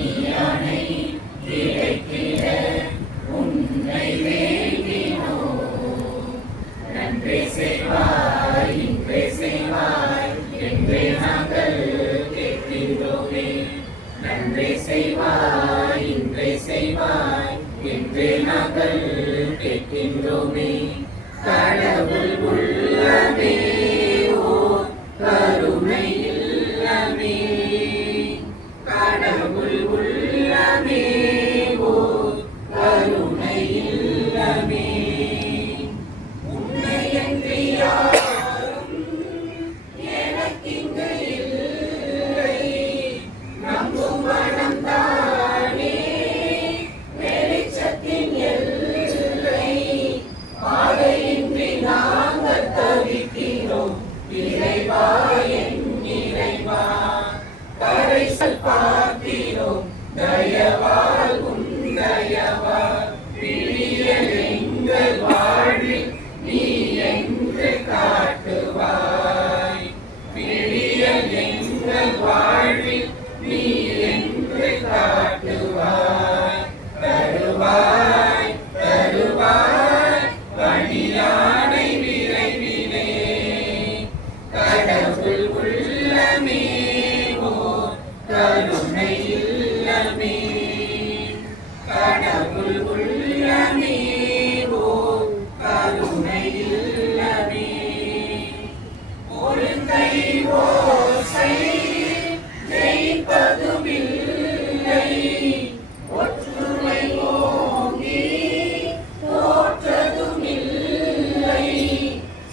பணியானை கிடைத்திட உன்னை வேண்டினோ. நன்றி செய்வாய் இன்றே செய்வாய் என்றே நாங்கள் கேட்கின்றோமே. நன்றி செய்வாய் இன்றே செய்வாய் என்றே நாங்கள் கேட்கின்றோமே. கடவுள் உள்ளமே ஓ கருணை இல்லமே. கடவுள் உள்ளமே ஓ கருணை இல்லமே. உன்னையன்றி யாரும் எனக்கிங்கு இல்லை. நம்பும் மனம் தானே வெளிச்சத்தின் எல்லை. பாதையின்றி நாங்கள் தவிக்கிறோம் இறைவா என் இறைவா. கரைசல் பார்க்கிறோம் தயவால் உன் தயவால். பிரியல் எங்கள் வாழ்வில் நீ என்று காட்டுவாய். பிரியல் எங்கள் வாழ்வில் நீ என்று காட்டுவாய். தருவாய் தருவாய் பணியானை விரைவிலே. கடவுள் உள்ளமே ஓ கருணை இல்லமே. கடவுள் உள்ளமே ஓ கருணை இல்லமே. ஒரு கை ஓசை ஜெயிப்பதுமில்லை. ஒற்றுமை ஓங்கி தோற்றதுமில்லை.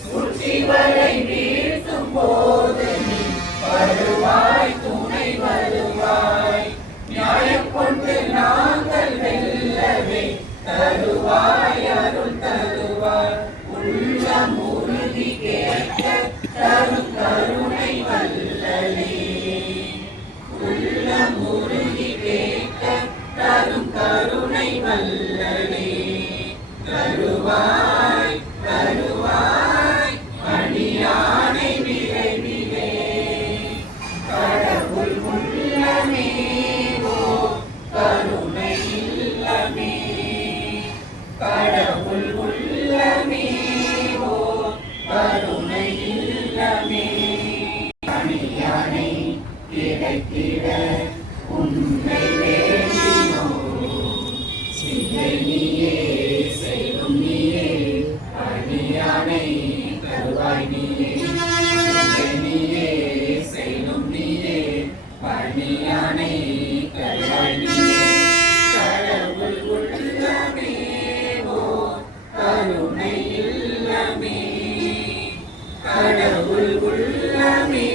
சுற்றி வரை வீழ்த்தும் போது நீ வருவாய் துணை வருவாய். நியாயம் கொண்டு நாங்கள் வெல்லவே தருவாய் அருள் தருவாய். உள்ளம் உறுதி கேட்க தரும் கருணை வல்லலே. உள்ளம் உறுதி கேட்க தரும் கருணை வல்லலே. தருவாய் தருவாய் பணியானை விரைவிலே. கடவுள் உள்ளமே ஓ கருணை இல்லமே. கடவுள் உள்ளமே ஓ கருணை இல்லமே. பணியானை கிடைத்திட உன்னை வேண்டினோ. சிந்தை நீயே செய்யும் நீயே பணியானை தருவாய் நீயே. சிந்தை நீயே செய்யும் நீயே பணியானை தருவாய் நீயே. கடவுள் உள்ளமே ஓ கருணை இல்லமே. கடவுள் உள்ளமே